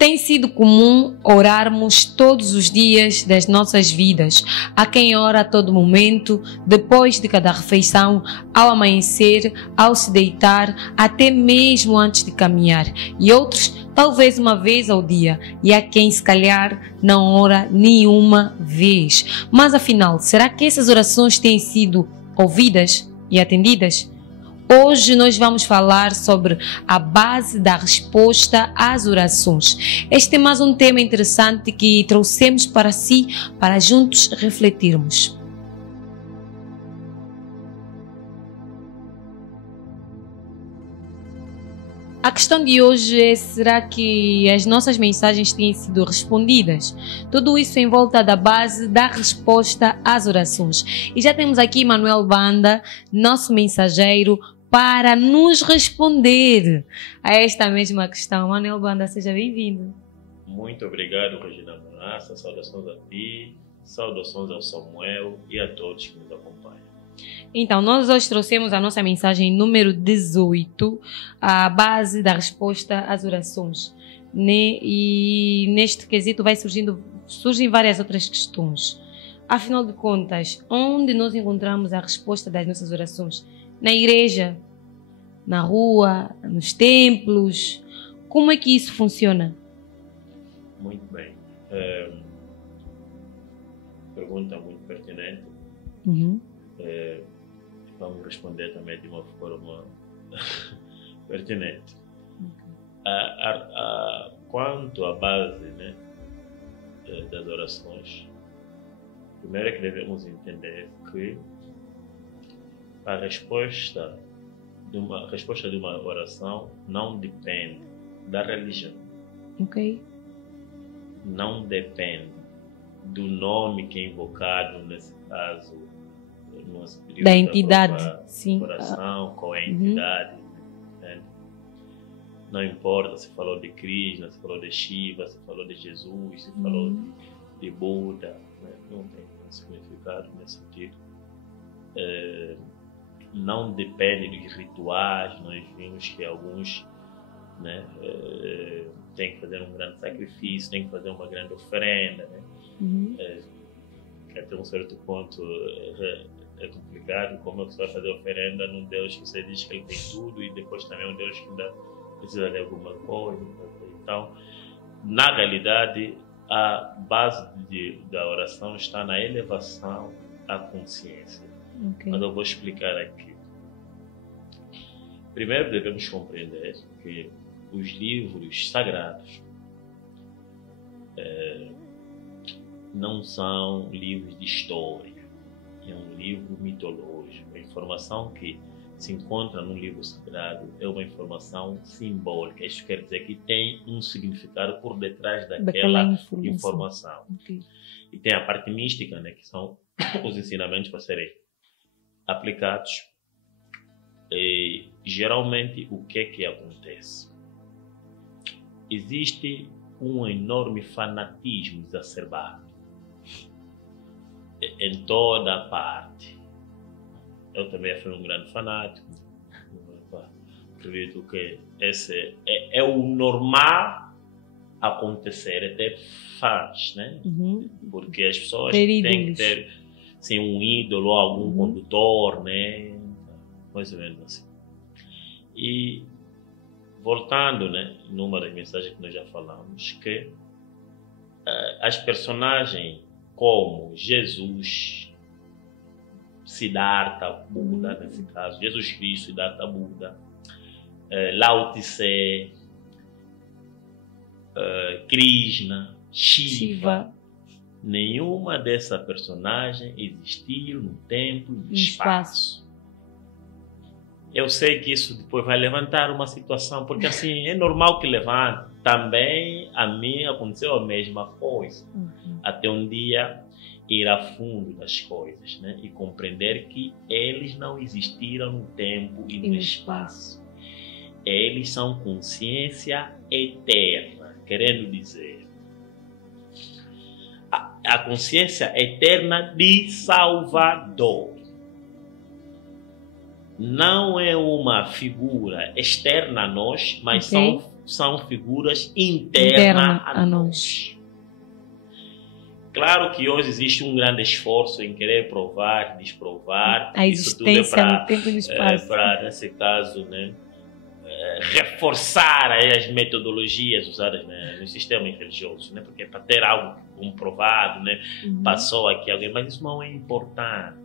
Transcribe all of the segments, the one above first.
Tem sido comum orarmos todos os dias das nossas vidas. Há quem ora a todo momento, depois de cada refeição, ao amanhecer, ao se deitar, até mesmo antes de caminhar. E outros, talvez uma vez ao dia. E há quem, se calhar, não ora nenhuma vez. Mas afinal, será que essas orações têm sido ouvidas e atendidas? Hoje nós vamos falar sobre a base da resposta às orações. Este é mais um tema interessante que trouxemos para si, para juntos refletirmos. A questão de hoje é: será que as nossas mensagens têm sido respondidas? Tudo isso em volta da base da resposta às orações. E já temos aqui Manuel Banda, nosso mensageiro, para nos responder a esta mesma questão. Manuel Banda, seja bem-vindo. Muito obrigado, Regina Manassa. Saudações a ti, saudações ao Samuel e a todos que nos acompanham. Então, nós hoje trouxemos a nossa mensagem número 18, a base da resposta às orações. E neste quesito surgem várias outras questões. Afinal de contas, onde nós encontramos a resposta das nossas orações? Na igreja, na rua, nos templos? Como é que isso funciona? Muito bem. Pergunta muito pertinente. Vamos responder também de uma forma pertinente. Quanto à base, né, das orações, primeiro é que devemos entender que a resposta de uma oração não depende da religião. Ok. Não depende do nome que é invocado, nesse caso, da entidade. Sim. Oração, qual é a entidade. Né? Não importa se falou de Krishna, se falou de Shiva, se falou de Jesus, se falou de Buda. Né? Não tem significado nesse sentido. Não depende dos rituais. Nós vimos que alguns, né, têm que fazer um grande sacrifício, têm que fazer uma grande oferenda, né? Que até um certo ponto é complicado. Como é que você vai fazer oferenda num Deus que você diz que ele tem tudo e depois também um Deus que ainda precisa de alguma coisa? Então, na realidade, a base da oração está na elevação à consciência. Okay. Mas eu vou explicar aqui. Primeiro devemos compreender que os livros sagrados não são livros de história, é um livro mitológico. A informação que se encontra no livro sagrado é uma informação simbólica. Isso quer dizer que tem um significado por detrás daquela informação. Okay. E tem a parte mística, né, que são os ensinamentos para serem aplicados. E, geralmente, o que é que acontece? Existe um enorme fanatismo exacerbado em toda a parte. Eu também fui um grande fanático. Acredito que esse é o normal acontecer, até faz, né? Porque as pessoas têm que ter, sim, um ídolo, algum condutor, né? Mais ou menos assim. E voltando, né, numa das mensagens que nós já falamos, que as personagens como Jesus, Siddhartha, Buda, nesse caso, Jesus Cristo, Siddhartha, Buda, Lao Tse, Krishna, Shiva, nenhuma dessa personagem existiu no tempo e no espaço. Eu sei que isso depois vai levantar uma situação, porque assim, é normal que levante. Também a mim aconteceu a mesma coisa. Até um dia ir a fundo das coisas, né? E compreender que eles não existiram no tempo e no espaço. Eles são consciência eterna, querendo dizer a consciência eterna de Salvador. Não é uma figura externa a nós, mas são são figuras internas a nós. Claro que hoje existe um grande esforço em querer provar, desprovar. A existência no tempo e no espaço. Para, nesse caso, né, reforçar aí as metodologias usadas, né, nos sistemas religiosos, né, porque para ter algo comprovado, né, passou aqui alguém, mas isso não é importante.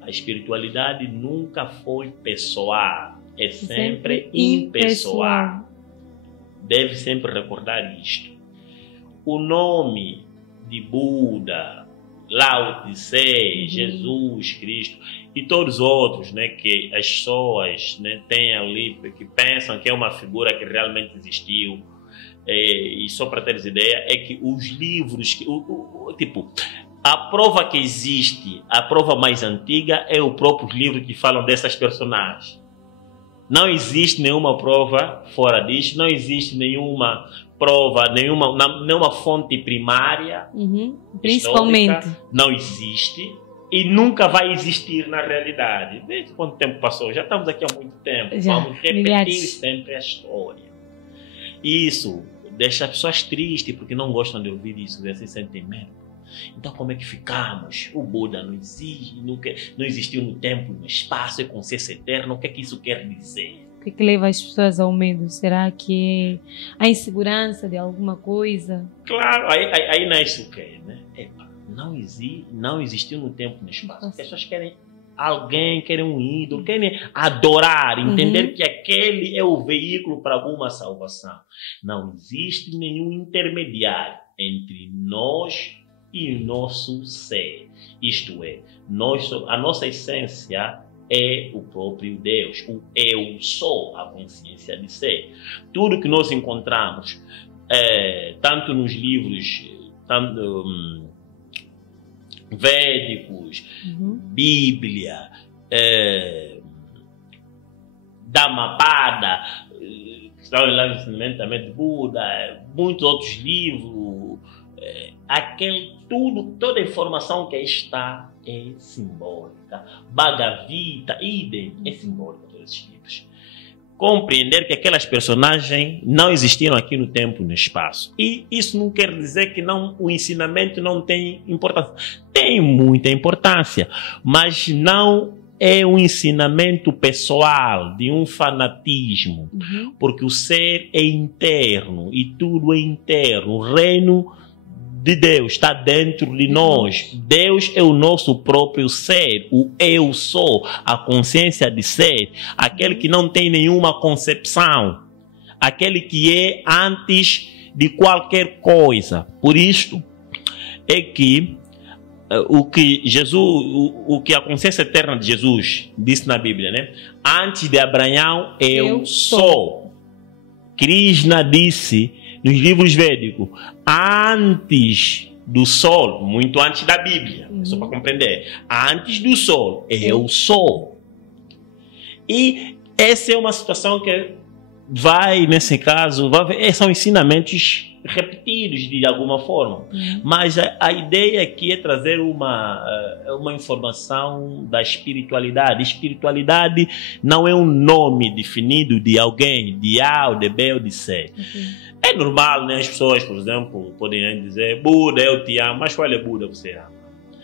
A espiritualidade nunca foi pessoal, é sempre impessoal. Deve sempre recordar isto. O nome de Buda, Lao Tse, Jesus Cristo e todos os outros, né, que as pessoas, né, têm ali, que pensam que é uma figura que realmente existiu, e só para teres ideia, é que os livros, tipo, a prova que existe, a prova mais antiga é o próprio livro que falam dessas personagens. Não existe nenhuma prova fora disso, não existe nenhuma prova, nenhuma fonte primária, principalmente, não existe e nunca vai existir na realidade. Desde quanto tempo passou? Já estamos aqui há muito tempo. Vamos repetir sempre a história. Isso deixa as pessoas tristes porque não gostam de ouvir isso, assim sentem medo. Então como é que ficamos? O Buda não existe, não existiu no tempo, no espaço, é consciência eterna. O que é que isso quer dizer? O que leva as pessoas ao medo? Será que é a insegurança de alguma coisa? Claro, aí não é isso que é, né? Não existiu no tempo, no espaço. As pessoas querem alguém, querem um ídolo, querem adorar, entender que aquele é o veículo para alguma salvação. Não existe nenhum intermediário entre nós e o nosso ser. Isto é, a nossa essência é o próprio Deus, o eu sou, a consciência de ser. Tudo que nós encontramos, tanto nos livros védicos, Bíblia, Dhammapada, que estão lá no ensinamento também de Buda, muitos outros livros, toda a informação que aí está é simbólica. Bhagavad Gita, idem, é simbólica todos esses livros. Compreender que aquelas personagens não existiram aqui no tempo e no espaço. E isso não quer dizer que o ensinamento não tem importância. Tem muita importância, mas não é um ensinamento pessoal, de um fanatismo, porque o ser é interno e tudo é interno. O reino de Deus está dentro de nós. Deus é o nosso próprio ser, o eu sou, a consciência de ser, aquele que não tem nenhuma concepção, aquele que é antes de qualquer coisa. Por isto é que o que a consciência eterna de Jesus disse na Bíblia, né? Antes de Abraão, eu sou. Krishna disse nos livros védicos, antes do sol, muito antes da Bíblia, só para compreender, antes do sol, eu sou. E essa é uma situação que nesse caso, são ensinamentos repetidos de alguma forma, mas a ideia aqui é trazer uma informação da espiritualidade. Espiritualidade não é um nome definido de alguém, de A, ou de B, ou de C. É normal, né? As pessoas, por exemplo, podem dizer Buda, eu te amo, mas qual é Buda você ama?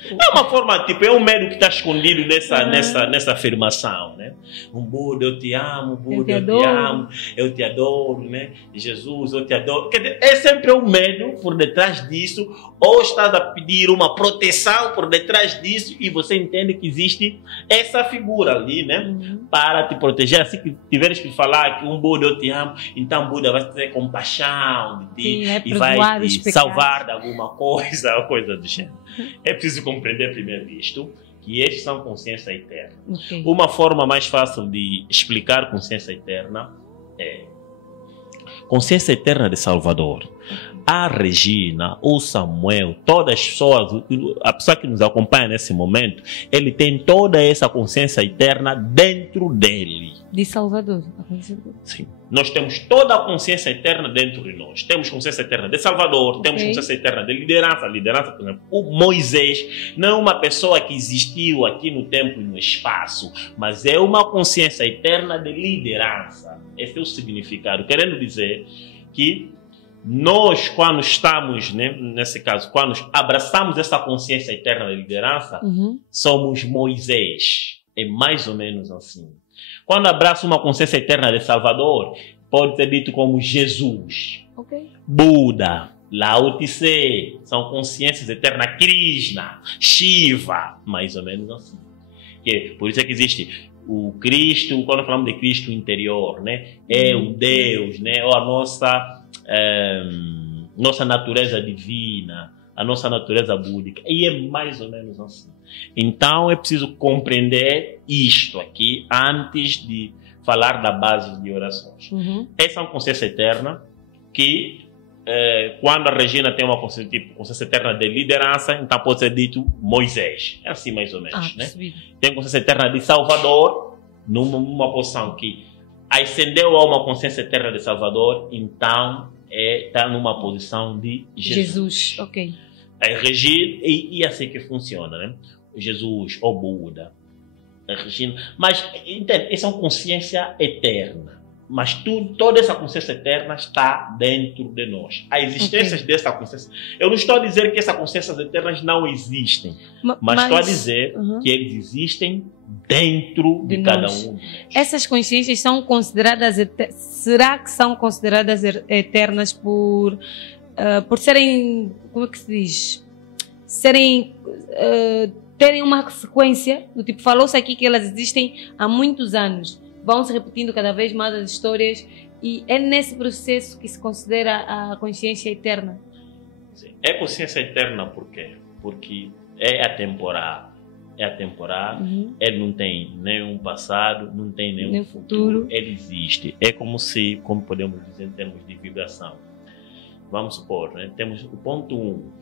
É uma forma, tipo, é um medo que está escondido nessa afirmação, né? Um Buda, eu te amo, Buda, eu te amo, eu te adoro, né? Jesus, eu te adoro. Quer dizer, é sempre um medo por detrás disso, ou estás a pedir uma proteção por detrás disso e você entende que existe essa figura ali, né? Para te proteger. Assim que tiveres que falar que um Buda, eu te amo, então Buda vai ter compaixão de ti e vai te salvar de alguma coisa, ou coisa do gênero. É preciso compreender primeiro isto, que estes são consciência eterna. Uma forma mais fácil de explicar consciência eterna é consciência eterna de Salvador. A Regina, o Samuel, todas as pessoas, a pessoa que nos acompanha nesse momento, ele tem toda essa consciência eterna dentro dele. De Salvador. Sim. Nós temos toda a consciência eterna dentro de nós. Temos consciência eterna de Salvador, temos consciência eterna de liderança. Liderança, por exemplo, o Moisés não é uma pessoa que existiu aqui no tempo e no espaço, mas é uma consciência eterna de liderança. Esse é o significado. Querendo dizer que nós, quando estamos, né, nesse caso, quando abraçamos essa consciência eterna de liderança, somos Moisés. É mais ou menos assim. Quando abraça uma consciência eterna de Salvador, pode ser dito como Jesus, Buda, Lao Tse, são consciências eternas, Krishna, Shiva, mais ou menos assim. Por isso é que existe o Cristo, quando falamos de Cristo interior, né, é o Deus, né, ou a nossa natureza divina, a nossa natureza búdica, e é mais ou menos assim. Então é preciso compreender isto aqui antes de falar da base de orações. Essa é uma consciência eterna que, quando a Regina tem uma consciência eterna de liderança, então pode ser dito Moisés. É assim mais ou menos, né? Tem consciência eterna de Salvador, numa posição que ascendeu a uma consciência eterna de Salvador, então está numa posição de Jesus. É Regina, e assim que funciona, né? Jesus ou Buda, Regina. Mas, entende, essa é uma consciência eterna. Mas toda essa consciência eterna está dentro de nós. A existência dessa consciência... Eu não estou a dizer que essas consciências eternas não existem, mas estou a dizer que eles existem dentro de cada um. Essas consciências são consideradas... Será que são consideradas eternas por serem... Como é que se diz? Terem uma sequência, do tipo, falou-se aqui que elas existem há muitos anos, vão se repetindo cada vez mais as histórias, e é nesse processo que se considera a consciência eterna. Sim. É consciência eterna por quê? Porque é atemporal. Ele não tem nenhum passado, não tem nenhum futuro, ele existe. É como podemos dizer em termos de vibração. Vamos supor, né? Temos o ponto 1,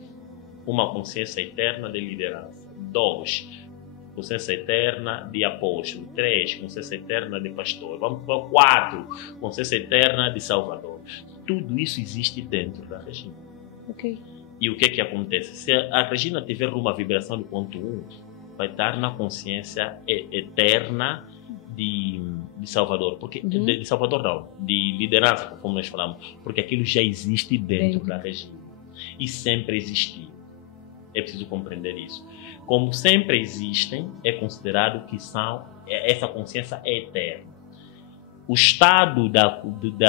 uma consciência eterna de liderança. 2, consciência eterna de apóstolo. 3, consciência eterna de pastor. Vamos para 4, consciência eterna de Salvador. Tudo isso existe dentro da Regina. E o que acontece? Se a Regina tiver uma vibração do ponto 1, vai estar na consciência eterna de Salvador. Porque, de Salvador não, de liderança, como nós falamos. Porque aquilo já existe dentro da Regina. E sempre existiu. É preciso compreender isso. Como sempre existem, é considerado que essa consciência é eterna. O estado da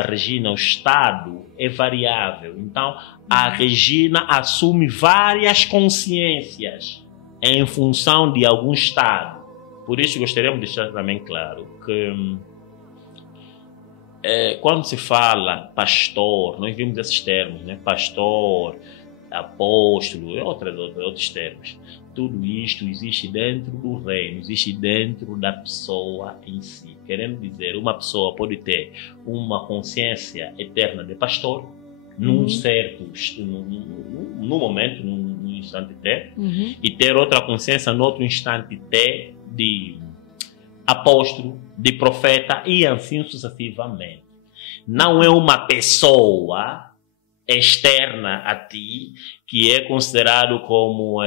Regina, o estado é variável. Então, a Regina assume várias consciências em função de algum estado. Por isso, gostaríamos de deixar também claro que quando se fala pastor, nós vimos esses termos, né? Pastor, apóstolo, outros termos. Tudo isto existe dentro do reino, existe dentro da pessoa em si. Querendo dizer, uma pessoa pode ter uma consciência eterna de pastor, num momento, num instante T, e ter outra consciência no outro instante T de apóstolo, de profeta, e assim sucessivamente. Não é uma pessoa externa a ti, que é considerado como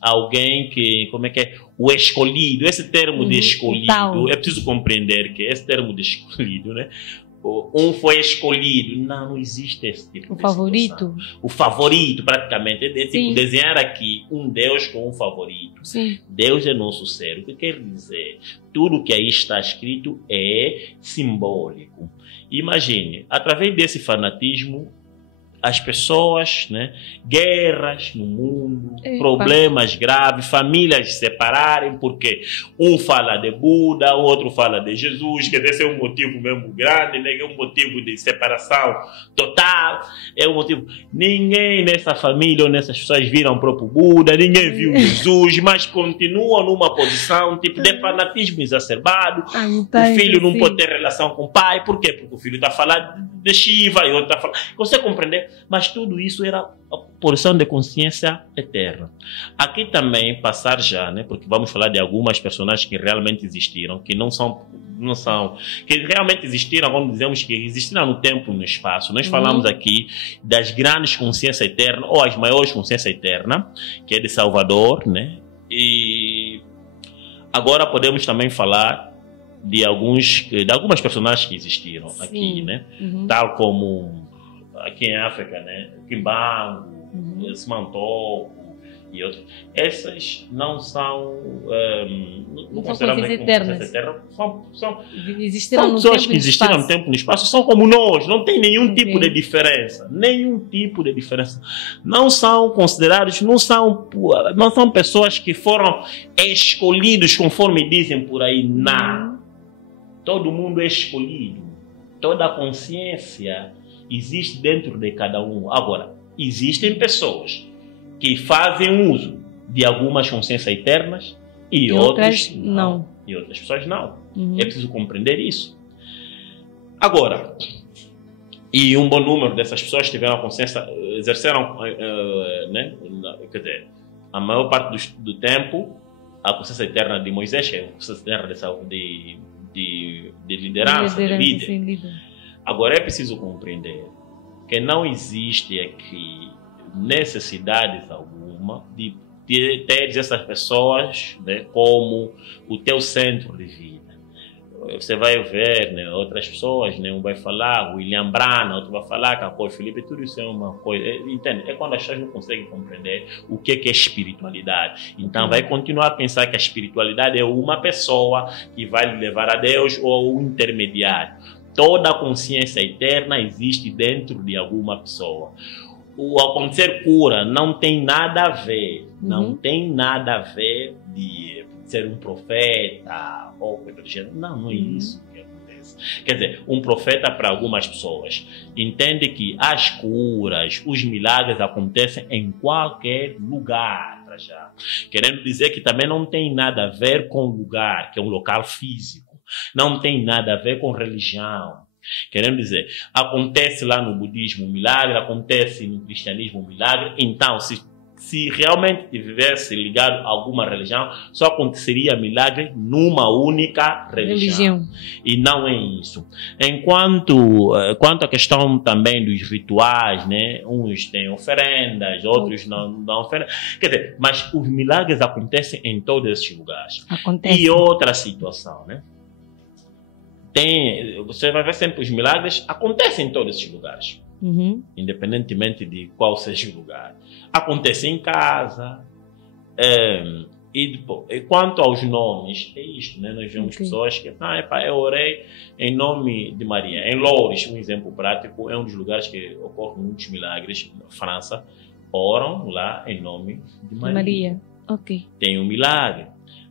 alguém que, como é que é? O escolhido. Esse termo de escolhido, é preciso compreender que esse termo de escolhido, né? Um foi escolhido. Não existe esse tipo de favorito. Situação. O favorito, praticamente. É tipo desenhar aqui um Deus com um favorito. Deus é nosso ser. O que quer dizer? Tudo que aí está escrito é simbólico. Imagine, através desse fanatismo, as pessoas, né, guerras no mundo, problemas graves, famílias se separarem, porque um fala de Buda, o outro fala de Jesus, quer dizer, esse é um motivo mesmo grande, né, é um motivo de separação total, é um motivo... Ninguém nessa família ou nessas pessoas viram o próprio Buda, ninguém viu Jesus, mas continuam numa posição tipo de fanatismo exacerbado. O filho não pode ter relação com o pai, por quê? Porque o filho está falando de Shiva e o outro está falando... Você compreender? mas tudo isso era a porção de consciência eterna. Aqui também, passar já, né, porque vamos falar de algumas personagens que realmente existiram, que não são, que realmente existiram, quando dizemos que existiram no tempo e no espaço. Nós falamos aqui das grandes consciências eternas, ou as maiores consciências eternas, que é de Salvador, né, e agora podemos também falar de algumas personagens que existiram aqui, né? Tal como aqui em África, né? Kimbangu, Simantoko e outros. Essas não são, não consideramos como consciência eterna, são pessoas que existiram no tempo e no espaço, são como nós, não tem nenhum tipo de diferença, não são considerados, não são pessoas que foram escolhidos conforme dizem por aí, não. Todo mundo é escolhido. Toda a consciência existe dentro de cada um. Agora, existem pessoas que fazem uso de algumas consciências eternas e outras não. E outras pessoas não. É preciso compreender isso. Agora, e um bom número dessas pessoas tiveram a consciência, exerceram, né, quer dizer, a maior parte do tempo, a consciência eterna de Moisés, que é a consciência eterna de liderança, de líder. Agora é preciso compreender que não existe aqui necessidade alguma de ter essas pessoas, né, como o teu centro de vida. Você vai ver, né, outras pessoas, né, um vai falar William Brana, outro vai falar Capoe Felipe, tudo isso é uma coisa, entende? É quando as pessoas não conseguem compreender o que é espiritualidade. Então vai continuar a pensar que a espiritualidade é uma pessoa que vai lhe levar a Deus ou um intermediário. Toda a consciência eterna existe dentro de alguma pessoa. O acontecer cura não tem nada a ver, não tem nada a ver de ser um profeta ou coisa do gênero. Não é isso que acontece. Quer dizer, um profeta para algumas pessoas entende que as curas, os milagres acontecem em qualquer lugar. Já. Querendo dizer que também não tem nada a ver com lugar, que é um local físico. Não tem nada a ver com religião. Querendo dizer, acontece lá no budismo um milagre, acontece no cristianismo um milagre. Então, se realmente tivesse ligado a alguma religião, só aconteceria milagre numa única religião. E não é isso. Quanto à questão também dos rituais, né? Uns têm oferendas, outros não dão oferendas. Quer dizer, mas os milagres acontecem em todos esses lugares. E outra situação, né? Você vai ver sempre os milagres acontecem em todos esses lugares. Independentemente de qual seja o lugar. Acontece em casa. E quanto aos nomes, é isto, né? Nós vemos pessoas que, eu orei em nome de Maria. Em Lourdes, um exemplo prático, é um dos lugares que ocorrem muitos milagres. Na França, oram lá em nome de Maria. Tem um milagre.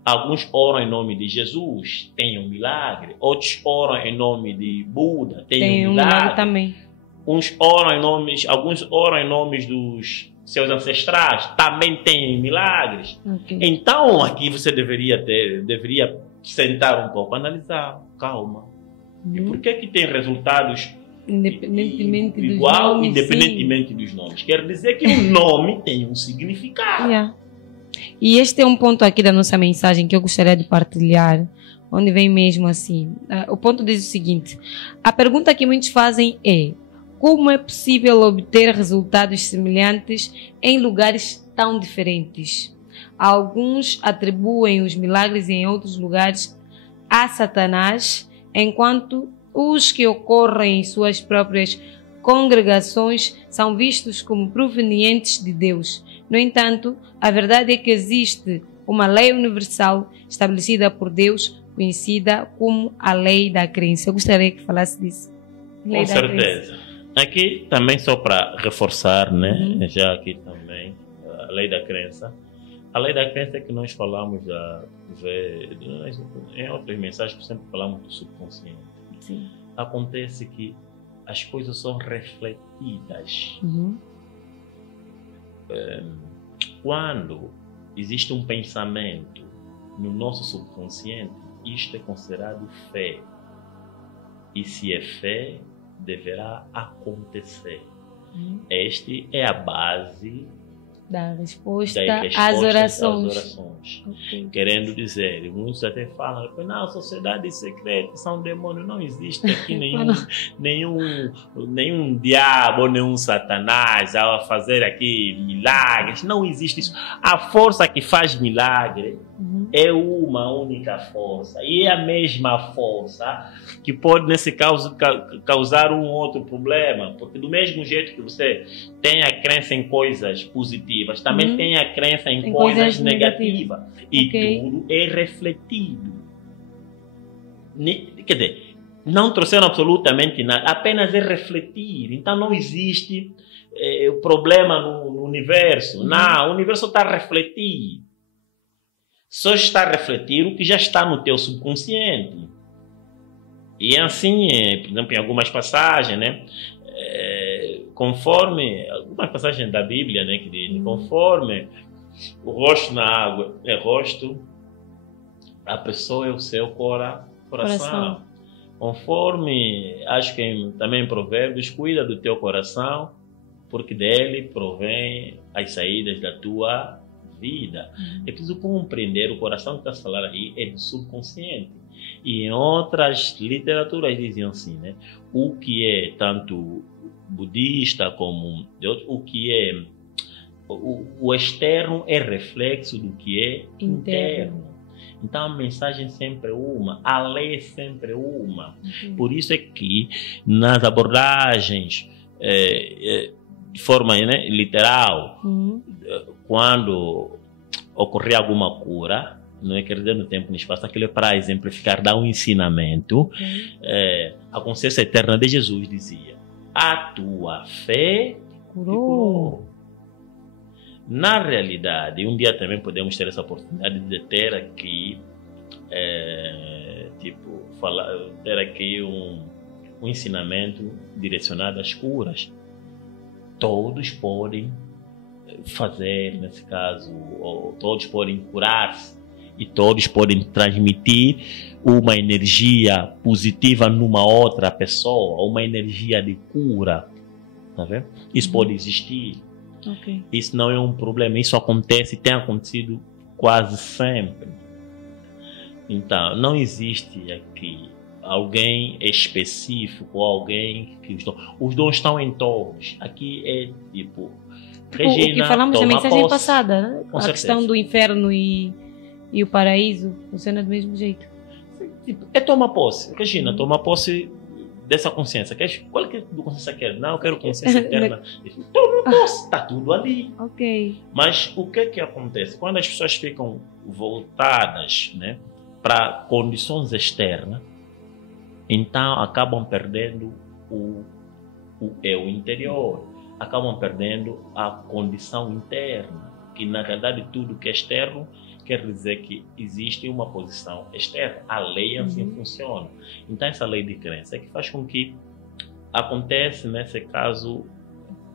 Alguns oram em nome de Jesus, tem um milagre. Outros oram em nome de Buda, tem um milagre também. Alguns oram em nome dos seus ancestrais, também tem milagres. Então, aqui você deveria sentar um pouco, analisar, calma. E por que tem resultados independentemente dos nomes? Quer dizer que o nome tem um significado. E este é um ponto aqui da nossa mensagem que eu gostaria de partilhar, onde vem mesmo assim. O ponto diz o seguinte: a pergunta que muitos fazem é: como é possível obter resultados semelhantes em lugares tão diferentes? Alguns atribuem os milagres em outros lugares a Satanás, enquanto os que ocorrem em suas próprias congregações são vistos como provenientes de Deus. No entanto, a verdade é que existe uma lei universal estabelecida por Deus, conhecida como a lei da crença. Eu gostaria que falasse disso. Com certeza. Aqui também, só para reforçar, né? Já aqui também, a lei da crença. A lei da crença é que nós falamos em outras mensagens, sempre falamos do subconsciente. Sim. Acontece que as coisas são refletidas. Quando existe um pensamento no nosso subconsciente, isto é considerado fé. E se é fé, deverá acontecer. Este é a base da resposta às orações. Okay. Querendo dizer, muitos até falam, não, sociedade secreta, são demônios, não existe aqui nenhum diabo, nenhum satanás a fazer aqui milagres, não existe isso. A força que faz milagre é uma única força, e é a mesma força que pode, nesse caso, causar um outro problema, porque do mesmo jeito que você tem a crença em coisas positivas, também tem a crença em coisas negativas. E tudo é refletido. Quer dizer, não trouxeram absolutamente nada, apenas é refletir. Então não existe problema no universo. Não, o universo está a refletir. Só está a refletir o que já está no teu subconsciente. E é assim, por exemplo, em algumas passagens, né? Conforme algumas passagens da Bíblia, né, que diz, conforme o rosto na água é rosto, a pessoa é o seu coração. Conforme, acho que também em Provérbios, cuida do teu coração, porque dele provém as saídas da tua vida. É preciso compreender, o coração que está a falar aí é do subconsciente. E em outras literaturas diziam assim, né? O que é tanto budista como de outro, o que é o externo é reflexo do que é interno. Então a mensagem sempre é uma, a lei é sempre uma. Por isso é que nas abordagens de forma, né, literal, quando ocorrer alguma cura, não é querer dizer no tempo e no espaço, aquilo é para exemplificar, dar um ensinamento. A consciência eterna de Jesus dizia: a tua fé te curou. Na realidade, um dia também podemos ter essa oportunidade de ter aqui, ter aqui um ensinamento direcionado às curas. Todos podem fazer, nesse caso, ou todos podem curar-se e todos podem transmitir uma energia positiva numa outra pessoa, uma energia de cura. Tá vendo? Isso pode existir. Isso não é um problema, isso acontece e tem acontecido quase sempre. Então, não existe aqui alguém específico, alguém que os dons estão em todos. Aqui é tipo, Regina, o que falamos na mensagem passada, né? Com a certeza. Questão do inferno e o paraíso funciona do mesmo jeito. É tomar posse. Regina, toma posse dessa consciência. Qual é que a consciência quer? Não, eu quero consciência eterna. Toma posse, está tudo ali. Mas o que acontece? Quando as pessoas ficam voltadas, né, para condições externas, então acabam perdendo o eu interior, acabam perdendo a condição interna, que na realidade tudo que é externo quer dizer que existe uma posição externa. A lei assim funciona. Então essa lei de crença é que faz com que acontece, nesse caso,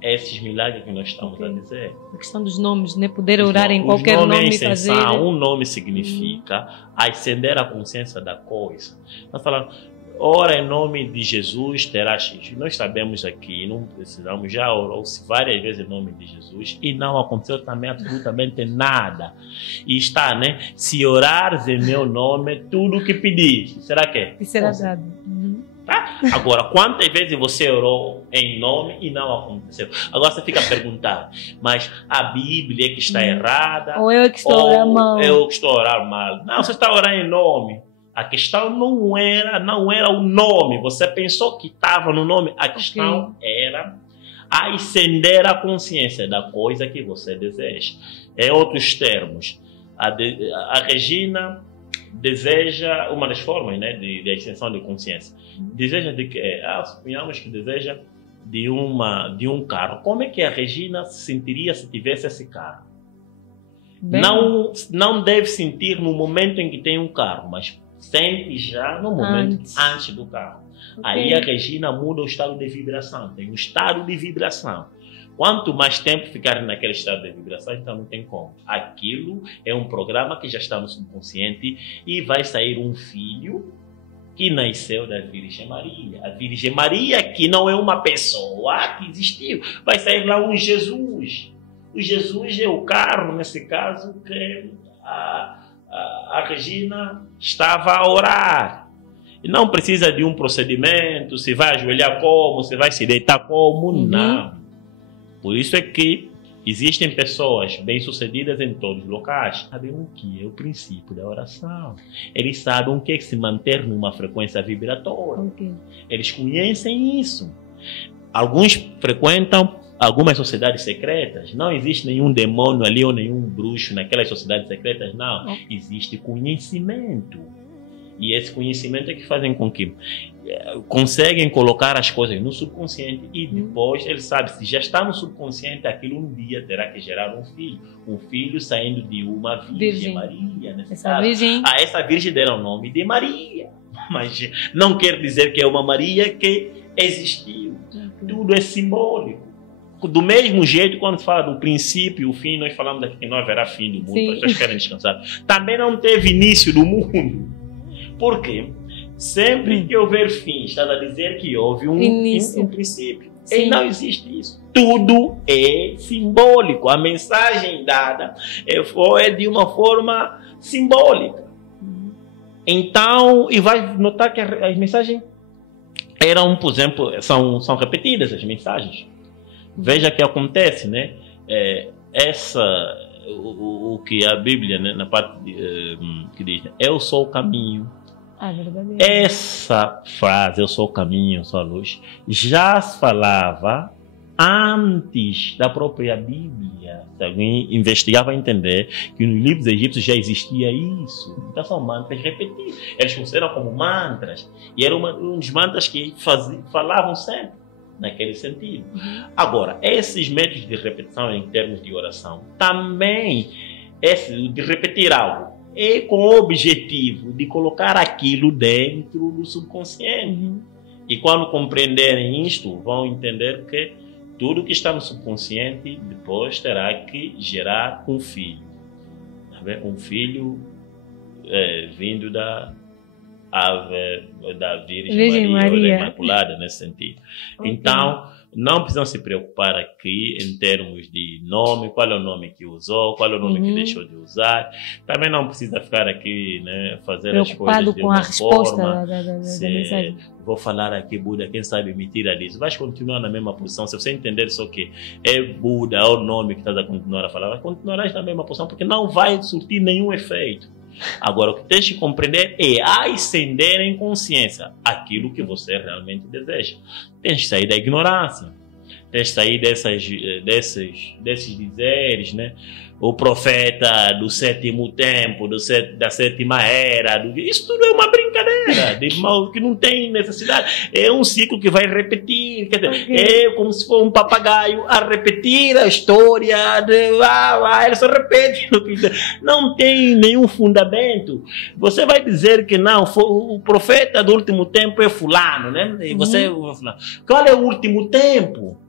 esses milagres que nós estamos a dizer. A questão dos nomes, né? Poder orar em qualquer nome e fazer. Um nome significa acender a consciência da coisa. Nós falamos, ora em nome de Jesus terá X. Nós sabemos aqui, não precisamos, já orou-se várias vezes em nome de Jesus e não aconteceu também absolutamente nada. E está, né? Se orares em meu nome, tudo o que pedir, será que é? E será dado. Tá? Agora, quantas vezes você orou em nome e não aconteceu? Agora você fica a perguntar, mas a Bíblia é que está errada? Ou eu que estou orando mal? Eu que estou orando mal. Não, você está orando em nome. A questão não era o nome. Você pensou que estava no nome. A questão era acender a consciência da coisa que você deseja. Em outros termos, a Regina deseja uma das formas, né, de extensão de consciência. Deseja de que, suponhamos que deseja de um carro. Como é que a Regina se sentiria se tivesse esse carro? Não deve sentir no momento em que tem um carro, mas sente já no momento antes do carro. Aí a Regina muda o estado de vibração. Tem um estado de vibração. Quanto mais tempo ficar naquele estado de vibração, então não tem como. Aquilo é um programa que já está no subconsciente e vai sair um filho que nasceu da Virgem Maria. A Virgem Maria, que não é uma pessoa que existiu. Vai sair lá um Jesus. O Jesus é o carro, nesse caso, que a Regina estava a orar. E não precisa de um procedimento, se vai ajoelhar como, se vai se deitar como, não. Por isso é que existem pessoas bem-sucedidas em todos os locais. Sabem o que é o princípio da oração. Eles sabem o que é se manter numa frequência vibratória. Eles conhecem isso. Alguns frequentam algumas sociedades secretas. Não existe nenhum demônio ali ou nenhum bruxo naquelas sociedades secretas, não. Existe conhecimento. E esse conhecimento é que fazem com que conseguem colocar as coisas no subconsciente e depois ele sabe, se já está no subconsciente, aquilo um dia terá que gerar um filho saindo de uma Virgem Maria. Essa Virgem deram o nome de Maria, mas não quer dizer que é uma Maria que existiu. Tudo é simbólico. Do mesmo jeito, quando se fala do princípio e o fim, nós falamos aqui que não haverá fim do mundo, as pessoas querem descansar. Também não teve início do mundo. Por quê? Sempre que houver fim, está a dizer que houve um princípio. E não existe isso. Tudo é simbólico. A mensagem dada é de uma forma simbólica. Então, e vai notar que as mensagens eram, por exemplo, são repetidas as mensagens. Veja o que acontece, né? O que a Bíblia, né, na parte que diz, eu sou o caminho. Essa frase, eu sou o caminho, eu sou a luz, já se falava antes da própria Bíblia. Se alguém investigar, vai entender que nos livros egípcios já existia isso. Então são mantras repetidos. Eles funcionam como mantras. E era um dos mantras que falavam sempre naquele sentido. Agora, esses métodos de repetição em termos de oração, também de repetir algo, é com o objetivo de colocar aquilo dentro do subconsciente. E quando compreenderem isto, vão entender que tudo que está no subconsciente depois terá que gerar um filho. Um filho vindo da Virgem Maria. Imaculada, nesse sentido. Então, não precisam se preocupar aqui em termos de nome, qual é o nome que usou, qual é o nome que deixou de usar. Também não precisa ficar aqui, né, fazer as coisas de uma forma. Da mensagem. Vou falar aqui Buda, quem sabe me tira disso. Vais continuar na mesma posição. Se você entender só que é Buda, é o nome que estás a continuar a falar, vai continuar na mesma posição, porque não vai surtir nenhum efeito. Agora, o que tens que compreender é ascender em consciência aquilo que você realmente deseja. Tens que sair da ignorância. Tens que sair desses dizeres, né? O profeta do sétimo tempo, da sétima era. Isso tudo é uma brincadeira, de mal que não tem necessidade. É um ciclo que vai repetir. Quer dizer, é como se fosse um papagaio a repetir a história. Ele só repete. Não tem nenhum fundamento. Você vai dizer que não, o profeta do último tempo é fulano, né? E você, fulano. Qual é o último tempo?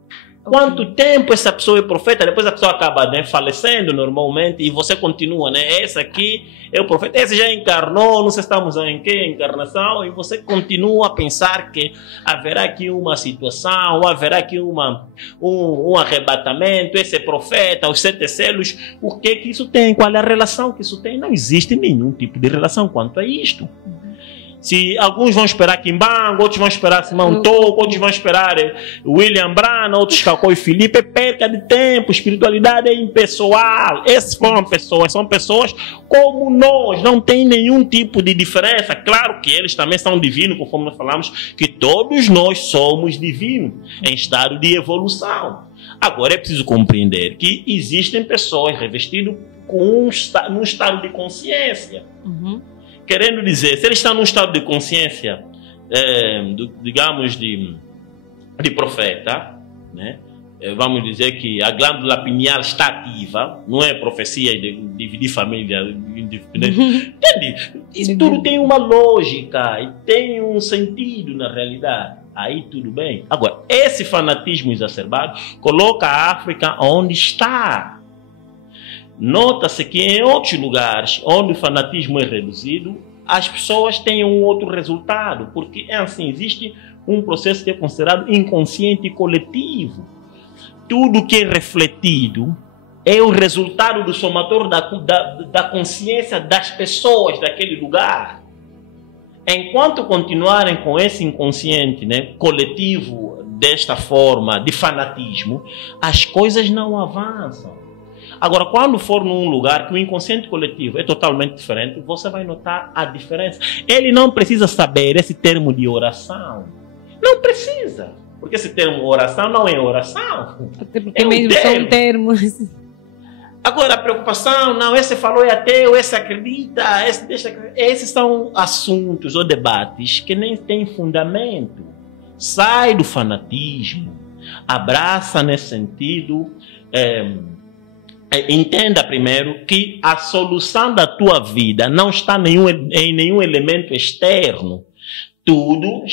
Quanto tempo essa pessoa é profeta? Depois a pessoa acaba, né, falecendo normalmente e você continua, né? Esse aqui é o profeta, esse já encarnou, não sei se estamos em que encarnação, e você continua a pensar que haverá aqui uma situação, haverá aqui um arrebatamento, esse é profeta, os 7 selos, o que isso tem? Qual é a relação que isso tem? Não existe nenhum tipo de relação quanto a isto. Se alguns vão esperar Kimbango, outros vão esperar Simão Toco, outros vão esperar William Brana, outros Cacó e Felipe, é perca de tempo, espiritualidade é impessoal. Essas são pessoas como nós, não tem nenhum tipo de diferença. Claro que eles também são divinos, conforme nós falamos, que todos nós somos divinos, em estado de evolução. Agora é preciso compreender que existem pessoas revestidas com num estado de consciência. Querendo dizer, se ele está num estado de consciência, digamos, de profeta, né? Vamos dizer que a glândula pineal está ativa, não é profecia de dividir família. Entende? Isso tudo tem uma lógica e tem um sentido na realidade. Aí tudo bem. Agora, esse fanatismo exacerbado coloca a África onde está. Nota-se que em outros lugares onde o fanatismo é reduzido, as pessoas têm um outro resultado, porque é assim, existe um processo que é considerado inconsciente coletivo. Tudo que é refletido é o resultado do somatório da consciência das pessoas daquele lugar. Enquanto continuarem com esse inconsciente, né, coletivo, desta forma de fanatismo, as coisas não avançam. Agora, quando for num lugar que o inconsciente coletivo é totalmente diferente, você vai notar a diferença. Ele não precisa saber esse termo de oração. Não precisa. Porque esse termo oração não é oração. Até porque mesmo são termos. Agora, a preocupação, não, esse falou é ateu, esse acredita, esse deixa acreditar. Esses são assuntos ou debates que nem têm fundamento. Sai do fanatismo. Abraça nesse sentido. Entenda primeiro que a solução da tua vida não está em nenhum elemento externo. Tudo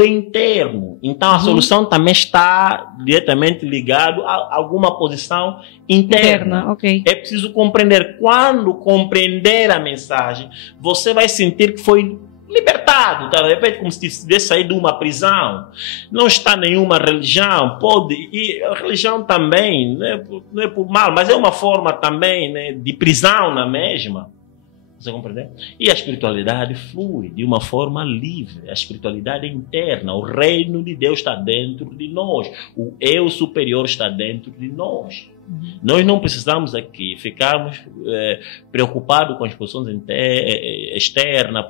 é interno. Então a solução também está diretamente ligada a alguma posição interna. Okay. É preciso compreender. Quando compreender a mensagem, você vai sentir que foi libertado, tá? De repente, como se tivesse saído de uma prisão. Não está nenhuma religião, e a religião também, não é por mal, mas é uma forma também, né, de prisão na mesma. Você compreende? E a espiritualidade flui de uma forma livre. A espiritualidade é interna. O reino de Deus está dentro de nós. O eu superior está dentro de nós. Nós não precisamos aqui ficarmos preocupados com as posições externas,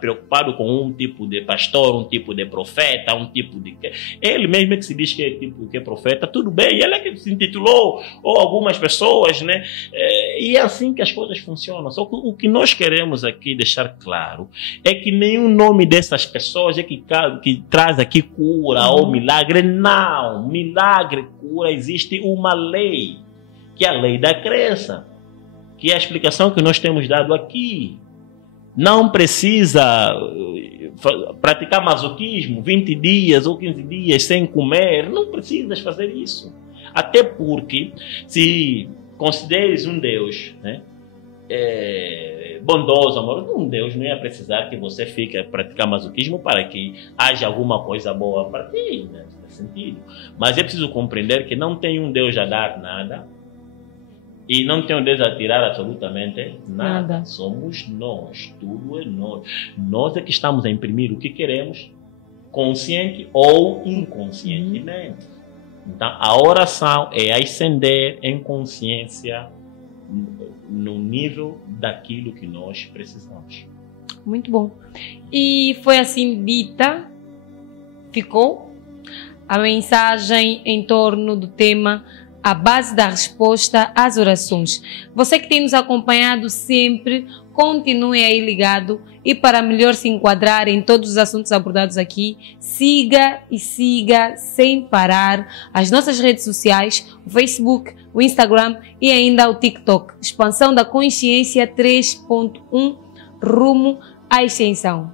preocupados com um tipo de pastor, um tipo de profeta, um tipo de... Ele mesmo é que se diz que é profeta, tudo bem, ele é que se intitulou, ou algumas pessoas, né? E é assim que as coisas funcionam. Só que o que nós queremos aqui deixar claro é que nenhum nome dessas pessoas é que traz aqui cura ou milagre. Não, milagre, cura, existe uma lei, que é a lei da crença, que é a explicação que nós temos dado aqui. Não precisa praticar masoquismo 20 dias ou 15 dias sem comer, não precisas fazer isso. Até porque, se consideres um Deus, né, bondoso, amoroso, um Deus não ia precisar que você fique a praticar masoquismo para que haja alguma coisa boa para ti, né, nesse sentido. Mas é preciso compreender que não tem um Deus a dar nada, e não tem um Deus a tirar absolutamente nada. Somos nós, tudo é nós. Nós é que estamos a imprimir o que queremos, consciente ou inconscientemente. Então, a oração é ascender em consciência no nível daquilo que nós precisamos. Muito bom. E foi assim dita, ficou a mensagem em torno do tema a base da resposta às orações. Você que tem nos acompanhado sempre, continue aí ligado e para melhor se enquadrar em todos os assuntos abordados aqui, siga sem parar as nossas redes sociais, o Facebook, o Instagram e ainda o TikTok. Expansão da Consciência 3.1 rumo à extensão.